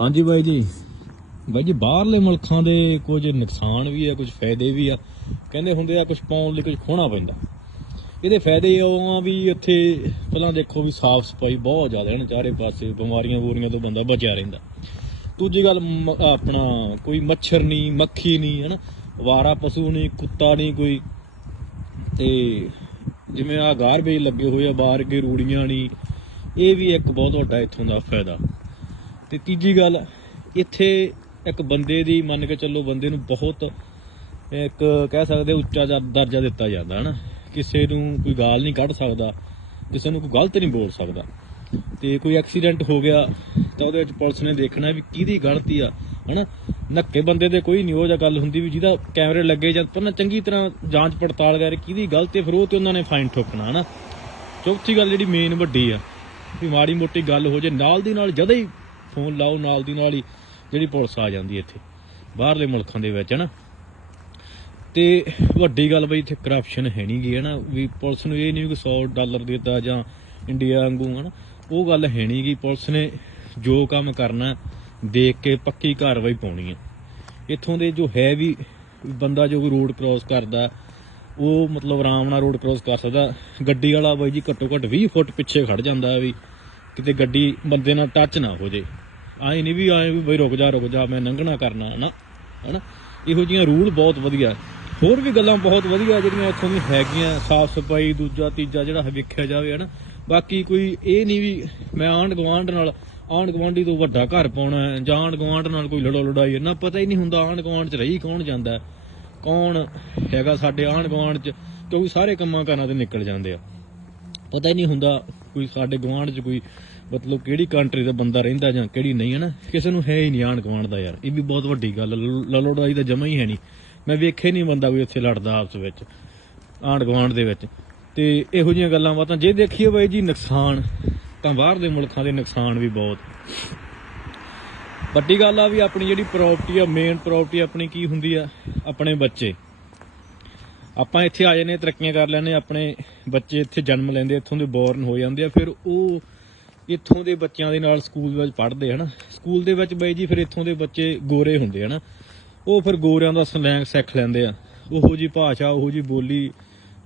ਹਾਂਜੀ ਬਾਈ ਜੀ। ਬਾਈ ਜੀ, ਬਾਹਰਲੇ ਮੁਲਕਾਂ ਦੇ ਕੁਝ ਨੁਕਸਾਨ ਵੀ ਆ, ਕੁਝ ਫਾਇਦੇ ਵੀ ਆ। ਕਹਿੰਦੇ ਹੁੰਦੇ ਆ, ਕੁਝ ਪਾਉਣ ਲਈ ਕੁਝ ਖੋਣਾ ਪੈਂਦਾ। ਇਹਦੇ ਫਾਇਦੇ ਉਹ ਆ ਵੀ ਇੱਥੇ ਪਹਿਲਾਂ ਦੇਖੋ ਵੀ ਸਾਫ਼ ਸਫ਼ਾਈ ਬਹੁਤ ਜ਼ਿਆਦਾ ਹੈ ਨਾ, ਚਾਰੇ ਪਾਸੇ ਬਿਮਾਰੀਆਂ ਬੂਰੀਆਂ ਤੋਂ ਬੰਦਾ ਬਚਿਆ ਰਹਿੰਦਾ। ਦੂਜੀ ਗੱਲ, ਮ- ਆਪਣਾ ਕੋਈ ਮੱਛਰ ਨਹੀਂ, ਮੱਖੀ ਨਹੀਂ ਹਨਾ ਵਾਰਾ ਪਸ਼ੂ ਨਹੀਂ, ਕੁੱਤਾ ਨਹੀਂ ਕੋਈ। ਤੇ ਜਿਵੇਂ ਆ ਗਾਰਬੇਜ ਲੱਗੇ ਹੋਏ ਆ, ਬਾਹਰ ਕੇ ਰੂੜੀਆਂ ਨਹੀਂ। ਇਹ ਵੀ ਇੱਕ ਬਹੁਤ ਵੱਡਾ ਇੱਥੋਂ ਦਾ ਫਾਇਦਾ। ਤੇ ਤੀਜੀ ਗੱਲ, ਇੱਥੇ ਇੱਕ ਬੰਦੇ ਦੀ ਮੰਨ ਕੇ ਚੱਲੋ ਬੰਦੇ ਨੂੰ ਬਹੁਤ, ਇੱਕ ਕਹਿ ਸਕਦੇ ਉੱਚਾ ਦਰਜਾ ਦਿੱਤਾ ਜਾਂਦਾ, ਹਨਾ? ਕਿਸੇ ਨੂੰ ਕੋਈ ਗਾਲ ਨਹੀਂ ਕੱਢ ਸਕਦਾ, ਕਿਸੇ ਨੂੰ ਕੋਈ ਗਲਤ ਨਹੀਂ ਬੋਲ ਸਕਦਾ। ਤੇ ਕੋਈ ਐਕਸੀਡੈਂਟ ਹੋ ਗਿਆ, ਤਾਂ ਉਹਦੇ ਵਿੱਚ ਪੁਲਿਸ ਨੇ ਦੇਖਣਾ ਵੀ ਕਿਹਦੀ ਗਲਤੀ ਆ, ਹਨਾ? ਨੱਕੇ ਬੰਦੇ ਦੇ ਕੋਈ ਨਹੀਂ, ਉਹ ਜਾਂ ਗੱਲ ਹੁੰਦੀ ਵੀ ਜਿਹਦਾ ਕੈਮਰੇ ਲੱਗੇ ਜਾਂ ਪਹਿਲਾਂ ਚੰਗੀ ਤਰ੍ਹਾਂ ਜਾਂਚ ਪੜਤਾਲ ਕਰਕੇ ਕਿਹਦੀ ਗਲਤੀ ਫਿਰ ਉਹ ਤੇ ਉਹਨਾਂ ਨੇ ਫਾਈਨ ਠੋਕਣਾ, ਹਨਾ? ਚੌਥੀ ਗੱਲ ਜਿਹੜੀ ਮੇਨ ਵੱਡੀ ਆ, ਵੀ ਮਾੜੀ ਮੋਟੀ ਗੱਲ ਹੋ ਜੇ, ਨਾਲ ਦੀ ਨਾਲ ਜਦੇ ਹੀ ਫੋਨ ਲਾਓ, ਨਾਲ ਦੀ ਨਾਲ ਹੀ ਜਿਹੜੀ ਪੁਲਿਸ ਆ ਜਾਂਦੀ ਇੱਥੇ, ਬਾਹਰਲੇ ਮੁਲਕਾਂ ਦੇ ਵਿੱਚ, ਹਨਾ? ਤੇ ਵੱਡੀ ਗੱਲ ਬਈ ਇੱਥੇ ਕਰਪਸ਼ਨ ਹੈ ਨਹੀਂ ਗੀ ਹਨਾ? ਵੀ ਪੁਲਿਸ ਨੂੰ ਇਹ ਨਹੀਂ ਕਿ 100 ਡਾਲਰ ਦਿੱਤਾ ਜਾਂ ਇੰਡੀਆ ਵਾਂਗੂ, ਹਨਾ? ਉਹ ਗੱਲ ਹੈ ਨਹੀਂ ਗੀ ਪੁਲਿਸ ਨੇ ਜੋ ਕੰਮ ਕਰਨਾ ਦੇਖ ਕੇ ਪੱਕੀ ਕਾਰਵਾਈ ਪਾਉਣੀ ਹੈ। ਇੱਥੋਂ ਦੇ ਜੋ ਹੈ ਵੀ ਬੰਦਾ ਜੋ ਰੋਡ ਕ੍ਰਾਸ ਕਰਦਾ, ਉਹ ਮਤਲਬ ਆਰਾਮ ਨਾਲ ਰੋਡ ਕ੍ਰਾਸ ਕਰ ਸਕਦਾ। ਗੱਡੀ ਵਾਲਾ ਬਾਈ ਜੀ ਘੱਟੋ ਘੱਟ 20 ਫੁੱਟ ਪਿੱਛੇ ਖੜ ਜਾਂਦਾ ਵੀ, ਕਿਤੇ ਗੱਡੀ ਬੰਦੇ ਨਾਲ ਟੱਚ ਨਾ ਹੋ ਜੇ ਆਏ ਨਹੀਂ ਵੀ ਆਏ ਵੀ ਬਈ ਰੁਕ ਜਾ ਰੁਕ ਜਾ, ਮੈਂ ਲੰਘਣਾ ਕਰਨਾ ਹਨਾ ਹਨਾ? ਇਹੋ ਜਿਹੀਆਂ ਰੂਲ ਬਹੁਤ ਵਧੀਆ। ਹੋਰ ਵੀ ਗੱਲਾਂ ਬਹੁਤ ਵਧੀਆ ਜਿਹੜੀਆਂ ਇੱਥੋਂ ਦੀ ਹੈਗੀਆਂ, ਸਾਫ਼ ਸਫ਼ਾਈ, ਦੂਜਾ, ਤੀਜਾ ਜਿਹੜਾ ਵੇਖਿਆ ਜਾਵੇ, ਹਨਾ? ਬਾਕੀ ਕੋਈ ਇਹ ਨਹੀਂ ਵੀ ਮੈਂ ਆਂਢ ਗੁਆਂਢ ਨਾਲ, ਆਂਢ ਗੁਆਂਢੀ ਤੋਂ ਵੱਡਾ ਘਰ ਪਾਉਣਾ ਹੈ ਜਾਂ ਆਂਢ ਗੁਆਂਢ ਨਾਲ ਕੋਈ ਲੜੋ ਲੜਾਈ ਹੈ ਨਾ ਪਤਾ ਹੀ ਨਹੀਂ ਹੁੰਦਾ ਆਂਢ ਗੁਆਂਢ ਚ ਰਹੀ ਕੌਣ ਜਾਂਦਾ ਕੌਣ ਹੈਗਾ ਸਾਡੇ ਆਂਢ ਗੁਆਂਢ ਚ, ਕਿਉਂਕਿ ਸਾਰੇ ਕੰਮਾਂ ਕਾਰਾਂ ਤੇ ਨਿਕਲ ਜਾਂਦੇ ਆ। ਪਤਾ ਹੀ ਨਹੀਂ ਹੁੰਦਾ ਕੋਈ ਸਾਡੇ ਗੁਆਂਢ 'ਚ ਕੋਈ ਮਤਲਬ ਕਿਹੜੀ ਕੰਟਰੀ ਦਾ ਬੰਦਾ ਰਹਿੰਦਾ ਜਾਂ ਕਿਹੜੀ ਨਹੀਂ ਹੈ ਨਾ ਕਿਸੇ ਨੂੰ ਹੈ ਹੀ ਨਹੀਂ ਆਂਢ ਗੁਆਂਢ ਦਾ ਯਾਰ। ਇਹ ਵੀ ਬਹੁਤ ਵੱਡੀ ਗੱਲ ਹੈ। ਲ- ਲੜੋੜਾਈ ਤਾਂ ਜਮਾ ਹੀ ਹੈ ਨਹੀਂ। ਮੈਂ ਵੇਖਿਆ ਨਹੀਂ ਬੰਦਾ ਕੋਈ ਉੱਥੇ ਲੜਦਾ ਆਪਸ ਵਿੱਚ ਆਂਢ ਗੁਆਂਢ ਦੇ ਵਿੱਚ। ਤੇ ਇਹੋ ਜਿਹੀਆਂ ਗੱਲਾਂ ਬਾਤਾਂ ਜੇ ਦੇਖੀਏ ਬਾਈ ਜੀ ਨੁਕਸਾਨ ਤਾਂ ਬਾਹਰ ਦੇ ਮੁਲਕਾਂ ਦੇ ਨੁਕਸਾਨ ਵੀ ਬਹੁਤ। ਵੱਡੀ ਗੱਲ ਆ ਵੀ ਆਪਣੀ ਜਿਹੜੀ ਪ੍ਰਾਪਰਟੀ ਆ ਮੇਨ ਪ੍ਰਾਪਰਟੀ ਆਪਣੀ ਕੀ ਹੁੰਦੀ ਆ? ਆਪਣੇ ਬੱਚੇ। ਆਪਾਂ ਇੱਥੇ ਆ ਜਾਂਦੇ ਹਾਂ, ਤਰੱਕੀਆਂ ਕਰ ਲੈਂਦੇ ਹਾਂ, ਆਪਣੇ ਬੱਚੇ ਇੱਥੇ ਜਨਮ ਲੈਂਦੇ ਇੱਥੋਂ ਦੇ ਬੋਰਨ ਹੋ ਜਾਂਦੇ ਆ ਫਿਰ ਉਹ ਇੱਥੋਂ ਦੇ ਬੱਚਿਆਂ ਦੇ ਨਾਲ ਸਕੂਲ ਵਿੱਚ ਪੜ੍ਹਦੇ ਹਨਾ। ਸਕੂਲ ਦੇ ਵਿੱਚ ਬਾਈ ਜੀ ਫਿਰ ਇੱਥੋਂ ਦੇ ਬੱਚੇ ਗੋਰੇ ਹੁੰਦੇ ਹਨਾ। ਉਹ ਫਿਰ ਗੋਰਿਆਂ ਦਾ ਸਲੈਂਗ ਸਿੱਖ ਲੈਂਦੇ ਆ। ਉਹੋ ਜੀ ਭਾਸ਼ਾ, ਉਹੋ ਜੀ ਬੋਲੀ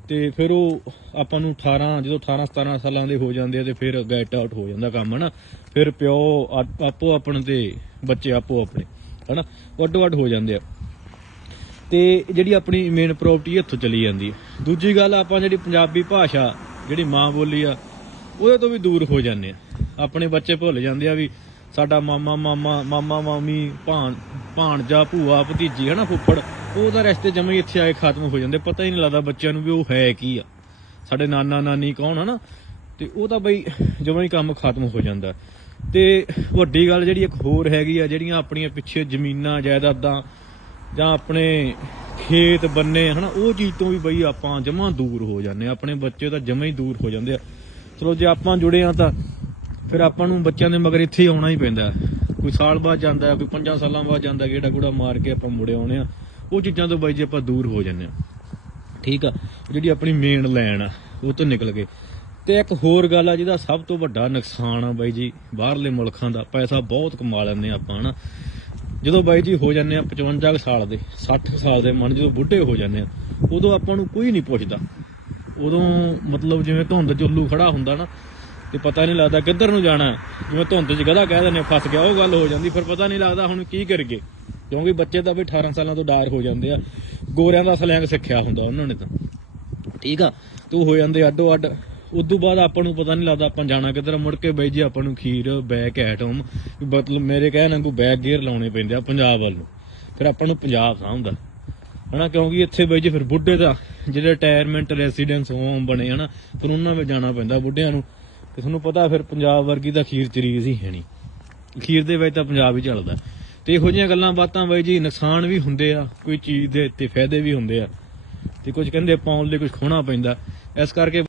ਤੇ ਫਿਰ ਉਹ ਆਪਾਂ ਨੂੰ 18 ਜਦੋਂ 18 17 ਸਾਲਾਂ ਦੇ ਹੋ ਜਾਂਦੇ ਆ ਤੇ ਫਿਰ ਗੈਟ ਆਊਟ ਹੋ ਜਾਂਦਾ ਕੰਮ ਹਨਾ। ਫਿਰ ਪਿਓ ਆ- ਆਪੋ ਆਪਣੇ ਤੇ ਬੱਚੇ ਆਪੋ ਆਪਣੇ ਹਨਾ। ਵੱਡੋ ਵੱਡ ਹੋ ਜਾਂਦੇ ਆ। ਤੇ ਜਿਹੜੀ ਆਪਣੀ ਮੇਨ ਪ੍ਰਾਪਰਟੀ ਇੱਥੋਂ ਚਲੀ ਜਾਂਦੀ ਹੈ ਦੂਜੀ ਗੱਲ ਆਪਾਂ ਜਿਹੜੀ ਪੰਜਾਬੀ ਭਾਸ਼ਾ ਜਿਹੜੀ ਮਾਂ ਬੋਲੀ ਆ, ਉਹਦੇ ਤੋਂ ਵੀ ਦੂਰ ਹੋ ਜਾਂਦੇ ਆ। ਆਪਣੇ ਬੱਚੇ ਭੁੱਲ ਜਾਂਦੇ ਆ ਵੀ ਸਾਡਾ ਮਾਮਾ ਮਾਮਾ ਮਾਮਾ, ਮਾਮੀ, ਭਾਣ, ਭਾਣਜਾ, ਭੂਆ, ਭਤੀਜੀ, ਹਨਾ, ਫੁੱਫੜ ਤਾਂ ਰਿਸ਼ਤੇ ਜਮੇ ਹੀ ਇੱਥੇ ਆਏ ਖਤਮ ਹੋ ਜਾਂਦੇ। ਪਤਾ ਹੀ ਨਹੀਂ ਲੱਗਦਾ ਬੱਚਿਆਂ ਨੂੰ ਵੀ ਉਹ ਹੈ ਕੀ ਆ। ਸਾਡੇ ਨਾਨਾ, ਨਾਨੀ ਕੌਣ, ਹਨਾ? ਤੇ ਉਹ ਤਾਂ ਬਈ ਜਮਾਂ ਹੀ ਕੰਮ ਖਤਮ ਹੋ ਜਾਂਦਾ। ਤੇ ਵੱਡੀ ਗੱਲ ਜਿਹੜੀ ਇੱਕ ਹੋਰ ਹੈਗੀ ਆ, ਜਿਹੜੀਆਂ ਆਪਣੀਆਂ ਪਿੱਛੇ ਜ਼ਮੀਨਾਂ, ਜਾਇਦਾਦਾਂ ਜਾਂ ਆਪਣੇ ਖੇਤ ਬੰਨੇ, ਹਨਾ, ਉਹ ਚੀਜ਼ ਤੋਂ ਵੀ ਬਈ ਆਪਾਂ ਜਮਾਂ ਦੂਰ ਹੋ ਜਾਂਦੇ ਆ। ਆਪਣੇ ਬੱਚੇ ਤਾਂ ਜਮਾਂ ਹੀ ਦੂਰ ਹੋ ਜਾਂਦੇ ਆ। ਚਲੋ ਜੇ ਆਪਾਂ ਜੁੜੇ ਆ ਤਾਂ ਫਿਰ ਆਪਾਂ ਨੂੰ ਬੱਚਿਆਂ ਦੇ ਮਗਰ ਇੱਥੇ ਹੀ ਆਉਣਾ ਹੀ ਪੈਂਦਾ ਕੋਈ ਸਾਲ ਬਾਅਦ ਜਾਂਦਾ ਕੋਈ 5 ਸਾਲਾਂ ਬਾਅਦ ਜਾਂਦਾ ਗੇੜਾ ਗੂੜਾ ਮਾਰ ਕੇ ਆਪਾਂ ਮੁੜੇ ਆਉਣੇ ਆ। ਉਹ ਚੀਜ਼ਾਂ ਤੋਂ ਬਾਈ ਜੇ ਆਪਾਂ ਦੂਰ ਹੋ ਜਾਂਦੇ ਆ ਠੀਕ ਆ? ਜਿਹੜੀ ਆਪਣੀ ਮੇਨ ਲਾਈਨ ਆ, ਉਹ ਤੋਂ ਨਿਕਲ ਗਏ। ਤੇ ਇੱਕ ਹੋਰ ਗੱਲ ਆ, ਜਿਹਦਾ ਸਭ ਤੋਂ ਵੱਡਾ ਨੁਕਸਾਨ ਆ ਬਾਈ ਜੀ, ਬਾਹਰਲੇ ਮੁਲਕਾਂ ਦਾ ਪੈਸਾ ਬਹੁਤ ਕਮਾ ਲੈਂਦੇ ਆ ਆਪਾਂ, ਹਨਾ। ਜਦੋਂ ਬਾਈ ਜੀ ਹੋ ਜਾਂਦੇ ਆ 55 ਕੁ ਸਾਲ ਦੇ 60 ਕੁ ਸਾਲ ਦੇ, ਮਨ ਜਦੋਂ ਬੁੱਢੇ ਹੋ ਜਾਂਦੇ ਆ ਉਦੋਂ ਆਪਾਂ ਨੂੰ ਕੋਈ ਨਹੀਂ ਪੁੱਛਦਾ। ਉਦੋਂ ਮਤਲਬ ਜਿਵੇਂ ਧੁੰਦ ਚੁੱਲੂ ਖੜਾ ਹੁੰਦਾ ਨਾ ਤੇ ਪਤਾ ਨਹੀਂ ਲੱਗਦਾ ਕਿੱਧਰ ਨੂੰ ਜਾਣਾ। ਜਿਵੇਂ ਧੁੰਦ ਚ ਗਧਾ ਕਹਿ ਦਿੰਦੇ ਆ, ਫਸ ਗਿਆ ਉਹ ਗੱਲ ਹੋ ਜਾਂਦੀ ਫਿਰ ਪਤਾ ਨਹੀਂ ਲੱਗਦਾ ਹੁਣ ਕੀ ਕਰੀਏ। ਕਿਉਂਕਿ ਬੱਚੇ ਤਾਂ ਵੀ 18 ਸਾਲਾਂ ਤੋਂ ਡਾਰ ਹੋ ਜਾਂਦੇ ਆ। ਗੋਰਿਆਂ ਦਾ ਸਲੈਂਗ ਸਿੱਖਿਆ ਹੁੰਦਾ ਉਹਨਾਂ ਨੇ ਤਾਂ। ਠੀਕ ਆ? ਤੂੰ ਹੋ ਜਾਂਦੇ ਅੱਡੋ ਅੱਡ। ਉਦੋਂ ਬਾਅਦ ਆਪਾਂ ਨੂੰ ਪਤਾ ਨਹੀਂ ਲੱਗਦਾ ਆਪਾਂ ਜਾਣਾ ਕਿੱਧਰ ਮੁੜ ਕੇ ਬਈ ਜੀ ਆਪਾਂ ਨੂੰ ਖੀਰ ਬੈਕ ਹੋਮ ਮਤਲਬ ਮੇਰੇ ਕਹਿਣ ਵਾਂਗੂ ਬੈਕ ਗੇਅਰ ਲਾਉਣੇ ਪੈਂਦੇ ਆ ਪੰਜਾਬ ਵੱਲ ਨੂੰ। ਫਿਰ ਆਪਾਂ ਨੂੰ ਪੰਜਾਬ ਸਾਂਭਦਾ। ਹਨਾ ਕਿਉਂਕਿ ਇੱਥੇ ਬਈ ਜੀ ਫਿਰ ਬੁੱਢੇ ਦਾ ਜਿਹੜੇ ਰਿਟਾਇਰਮੈਂਟ ਰੈਜ਼ੀਡੈਂਸ ਹੋਮ ਬਣੇ ਹਨਾ ਫਿਰ ਉਹਨਾਂ ਵਿੱਚ ਜਾਣਾ ਪੈਂਦਾ ਬੁੱਢਿਆਂ ਨੂੰ। ਤੇ ਤੁਹਾਨੂੰ ਪਤਾ ਫਿਰ ਪੰਜਾਬ ਵਰਗੀ ਤਾਂ ਖੀਰ ਚ ਹੀ ਹੈ ਨਹੀਂ। ਖੀਰ ਦੇ ਵਿੱਚ ਤਾਂ ਪੰਜਾਬ ਹੀ ਚੱਲਦਾ। ਤੇ ਇਹੋ ਜਿਹੀਆਂ ਗੱਲਾਂ ਬਾਤਾਂ ਬਾਈ ਜੀ, ਨੁਕਸਾਨ ਵੀ ਹੁੰਦੇ ਆ, ਕੋਈ ਚੀਜ਼ ਦੇ ਤੇ ਫਾਇਦੇ ਵੀ ਹੁੰਦੇ ਆ। ਤੇ ਕੁਝ ਕਹਿੰਦੇ ਪਾਉਣ ਲਈ ਕੁਝ ਖੋਣਾ ਪੈਂਦਾ। ਇਸ ਕਰਕੇ